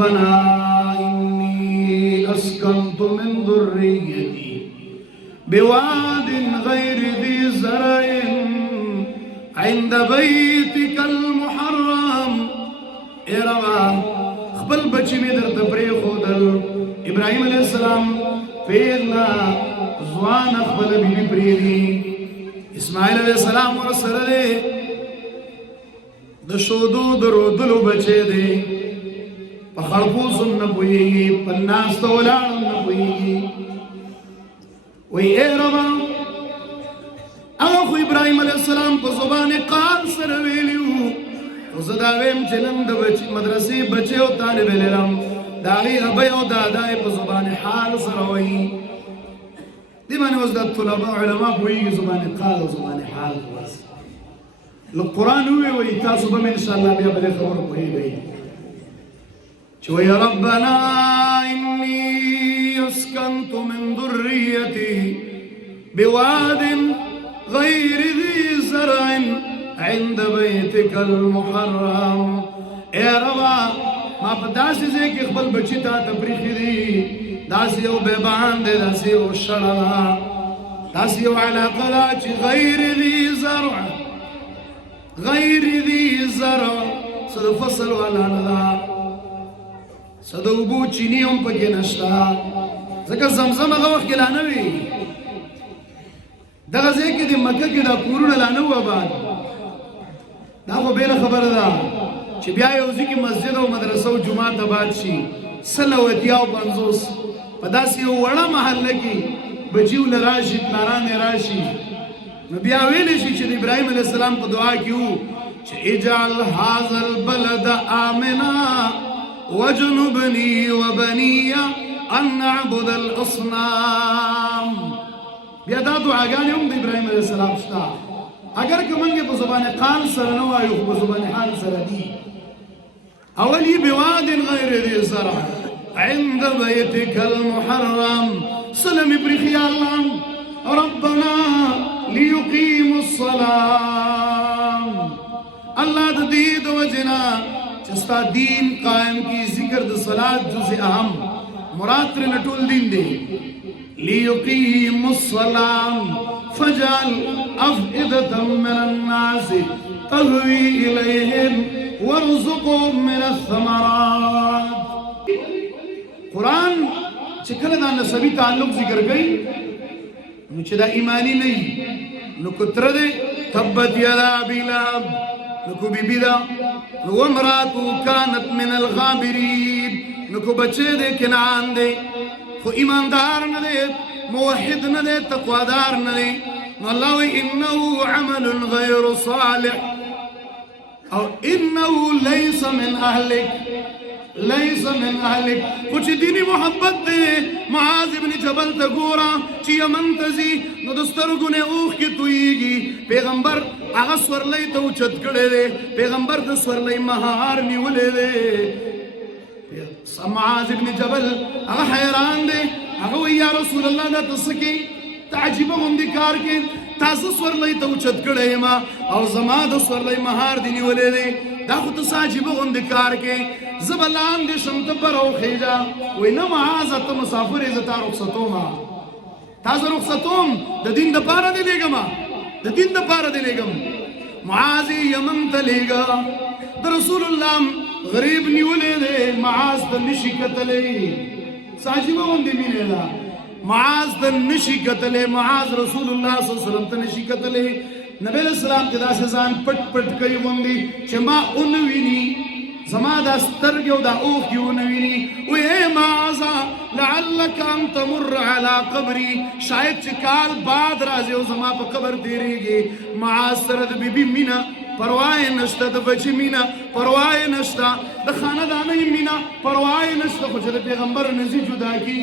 ربنا إني أسكنت من ذريتي بواد غير ذي زرع عند بيتك المحرم. اے روا خپل بچی می در تپری خودل ابراہیم علیہ السلام پیغلا زوان خپل بی بی پریدی اسماعیل علیہ السلام ورسر دے دشودو درودلو بچے دے پخڑپو سن نپوئی پناس تولان نپوئی وی اے روا اخو ابراہیم علیہ السلام کو زبان قال سر ویلیو زداویم چنم دا مدرسی بچے و طالب علم داغی ابی و دادائی پا زبان حال سروئی دی مانی وزداد طلباء علماء پوئی زبان قال و زبان حال بس لقرآن ہوئے وی تاسو بم انشاءاللہ بیا بلے خبر پوئی گئی چوئی ربنا انی اسکنت من ذریتی بواد غیر ذی زرع عند بيتك المحرم. اے روا ما پا داسی سے کہ اقبل بچی تا تبریخی دی داسی او بیبان دے داسی او شرلا داسی او علاقہ دا چی غیر ذی زرع صدو فصل والا ندا صدو بو چینی ام پا گنشتا زکر زمزم اگا وقت لانوی دا غزے کی دی مکہ کی دا کورون لانو آباد دا خو بیل خبر دا چی بیا یوزی کی مسجد و مدرسه و جماعت آباد شی سلوتیا و بنزوس پا داسی و وڑا محل کی بچیو لراشی پلاران راشی نو بیا ویلی شی چی ابراہیم علیہ السلام پا دعا کیو چی اجعل هذا البلد آمنا وجنبنی وبنی ان نعبد الاصنام. بیا دا دعاگانی هم دا ابراہیم علیہ السلام شتا اگر که منگی پا زبان قال سر نوائیو پا زبان حال سر دی اولی بواد غیر دی زرع عند بیتک المحرم سلمی پری خیالان ربنا لیقیم الصلاة اللہ دا دید وجنا چستا دین قائم کی ذکر دا صلاة جز اہم مراد تر نٹول دین دے لیقیم الصلاة فجعل أفئدة من الناس تهوي إليهم وارزقهم من الثمرات. قرآن چکل دا نسبی تعلق ذکر گئی نو چدا ایمانی نہیں نو کتر دے تبت یدا ابی لہب نو کو بی بی دا نو امراتو کانت من الغابرین نو کو بچے دے کنعان دے خو ایماندار ندے موحد ندے تقوادار ندے نو اللہ وی انہو عمل غیر صالح او انہو لیس من اہلک کچھ دینی محبت دے معاذ ابن جبل تا گورا چی یمن تزی نو دسترگونے اوخ کی تویگی پیغمبر آغا سورلی تا اچت کڑے دے پیغمبر دا سورلی مہار نیولے دے معاذ ابن جبل آغا حیران دے آغا وی یا رسول اللہ دا تسکی تعجیبہ ہوندی کار کے تازہ سورلی تا اچت کڑے ما او زمان دا سورلی مہار دینی ولے دے دا خود ساجیبہ ہوندی کار کے زبالان دے شمت پر او خیجا وی نا معاذ تا مسافر ازتا رخصتو ما تازہ رخصتوم دا دین دا پارا دے لے گا ما دا دین دا پارا دے لے گا معاذی یمن تا لے گا دا رسول اللہ غریب نیولے دے معاذ دا نشی کتلے ساجیبہ ہوندی میلے دا معاذ دا نشی کتلے معاذ رسول اللہ صلی اللہ علیہ وسلم تا نشی کتلے نبی علیہ السلام جدا سزان پٹ پٹ کئی ہوندی چھ ما انوینی زما دا سترگیو دا اوخ کی انوینی وی اے معاذا لعلک ان تمر علی قبری شاید چکال بعد رازیو زما پا قبر دیرے گی معاذ سرد بی بی مینا پروائے نشتا دا بچی مینا پروائے نشتا دا خاندانی مینا پروائے نشتا خوچ دا پیغمبر نزی جدا کی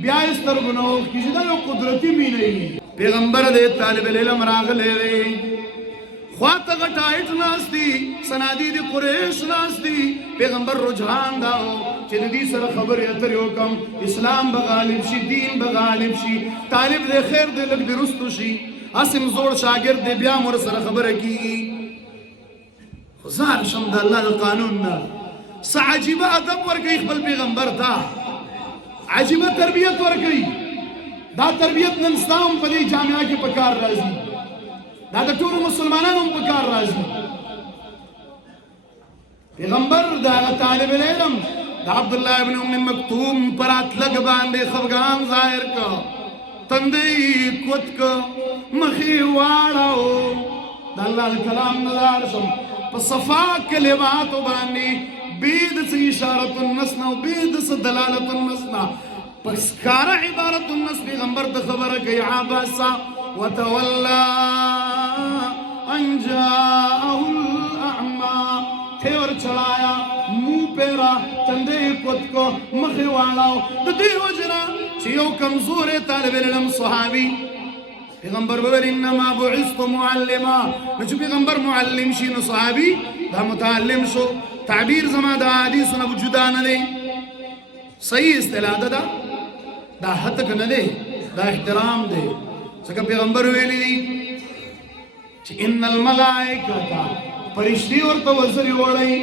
بیائیس ترگناو کی جدا یو قدرتی مینی پیغمبر دے طالب العلم راغ لے دے خواتا غٹائٹ ناستی سنادی دی قریش ناستی پیغمبر رجحان داو چید دی سر خبر اتریو کم اسلام بغالب شی دین بغالب شی طالب دے خیر دے لگ دی رستو شی اسم زور شاگرد دے بیا مور سر خبر کی خزار شمد اللہ دا قانون نا څه عجیبه ادب ورکوي خپل پیغمبر ته عجیبه تربیت ورکوي دا تربیت نن ستا هم په دې جامعه کې په کار راځي دا د ټولو مسلمانانو هم په کار راځي پیغمبر د هغه طالب العلم د عبدالله ابن ام مکتوم پر اتلګ باندې خفګان ظاهر که تندی کوت که مخې واړو د الله کلام نه لاړ شم په صفا کلماتو باندې بې د څه اشارت النس نه او بې د څه دلالت النس نه په ښکاره عبارت النس پیغمبر ته خبره کوي عبس وتولى ان جاءه الاعمى تور چلایا مو پیرا تندې کوت کو مخې واړو د دې وجنا چې یو کمزورې طالب علم صحابي پیغمبر وویل انما بعثت معلما نو چې پیغمبر معلم شي نو صحابي دا متعلم شو تعبیر زما د حدیثو نه جدا نه دی صحیح اصطلاح ده دا حتک نه دی دا احترام دی ځکه پیغمبر ویلی دی چې ان الملائکه فرشتي ورته وزري وړي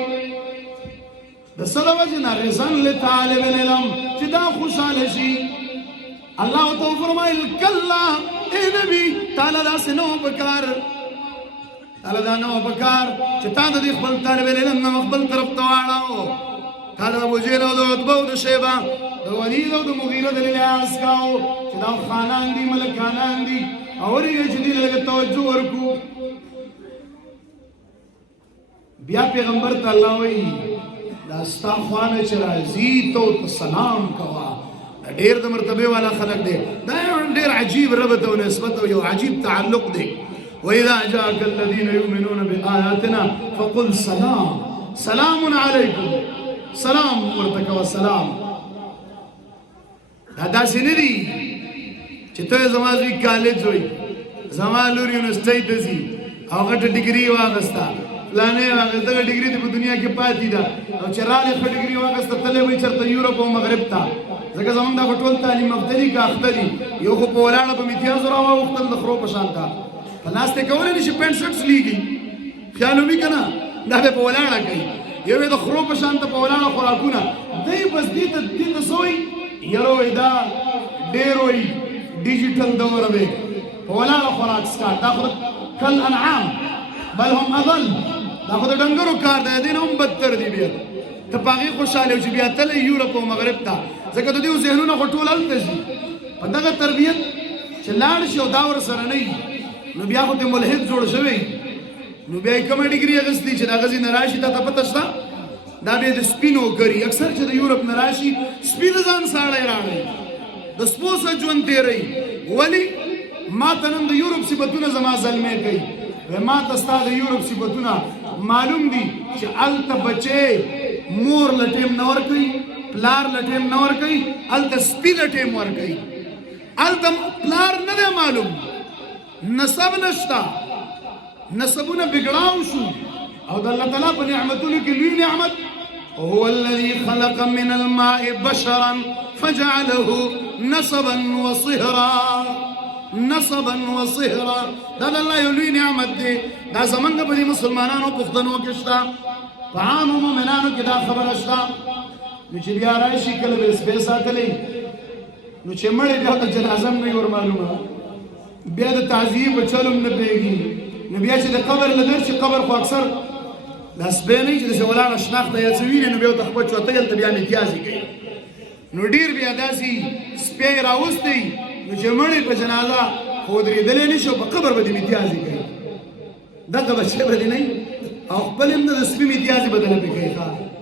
د سره وجنه رضان لطالب العلم چې دا خوشاله شي الله تو فرمایل کلا اے نبی تعالی دا سنو بکار تعالی دا نو بکار چې تا د خپل طالب العلم نه خپل طرف ته واړو قال ابو جهل او عتبه او شیبه د ولید او د مغیره د الیاس کاو چې دا خانان دي ملکانان دي او ریږي چې دې له توجه ورکو بیا پیغمبر ته الله وایي دا ستا خوانه چې راځي ته سلام کوه ډېر د مرتبه والا خلق دی دا ډېر عجیب ربط او نسبت او یو عجیب تعلق دی واذا جاءك الذين يؤمنون بآياتنا فقل سلام عليكم سلام ورته کوه سلام دا داسې نه دي چې ته زما زوی کالج وایي زما لور یونیورسټۍ ته ځي او غټه ډګري واغسته پلانې واغسته دغه ډګري دې په دنیا کې پاتې ده او چې راغلې ښه ډګري واغسته تللی وایي چېرته یورپ او مغرب ته ځکه زمونږ دا په ټول تعلیم یافته دي که اخته دي یو خو په ولاړه په امتیازو راواوښتل د خرو په شان ته په ناستې کولی نه شي پینټ شرټ سلیږي خیال ومي که نه دا به په ولاړه کوي یو یې د خرو په شان ته په ولاړه خوراکونه دی بس دې ته څه وایي یاره وایي دا ډېر وایي ډیجیټل دور دی په ولاړه خوراک څښه دا خو کل انعام بل هم اضل دا خو د ډنګرو کار دی دې نه هم بدتر دی بیا ته په هغې خوشحاله چې بیا تللی یورپ او مغرب ته ځکه د دې ذهنونه خو ټول هلته ځي په دغه تربیت چې لاړ شي او دا ورسره نه وي نو بیا خو دې ملحد جوړ شوی نو بیا یې کومه ډګري اخیستې چې د هغه ځای نه راشي تا ته پته شته دا بیا د سپینو ګري اکثر چې د یورپ نه راشي سپي د ځان ساړی راغی د سپو سره ژوند تېروي ولې ما ته نن د یورپ صفتونه زما زلمی کوي ما ته ستا د یورپ صفتونه معلوم دي چې هلته بچې مور له ټیم نه ورکوي پلار له ټیم نه ورکوي هلته سپي له ټیم ورکوي هلته پلار نه دی معلوم نسب نشته نسبونه بګړاو شو او د الله تعالی په نعمتونو کې لوی نعمت هو الذي خلق من الماء بشرا فجعله نسبا وصهرا نسبا وصهرا دا د الله یو لوی نعمت دی دا زمونږ په دې مسلمانانو پښتنو کې شته په عامو مؤمنانو کې دا خبره شته نو چې بیا راشي کله به سپی ساتلی نو چې مړی بیا د جنازه هم نه ور معلومه بیا د تعزیې په چل هم نه پوهېږي نو بیا چې د قبر له درشي قبر خو اکثر دا سپی نه وي چې داسې ولاړه شناخته یا څه ویني نو بیا ورته خپه چوتۍ هلته بیا امتیازې کوي نو ډېر بیا داسې سپی یې راوستی نو چې مړی په جنازه خو ودرېدلی نه شي او په قبر به دې امتیازې کوي دغه بچی به دې نه او خپل هم نه د سپي امتیازې به دله پې کوي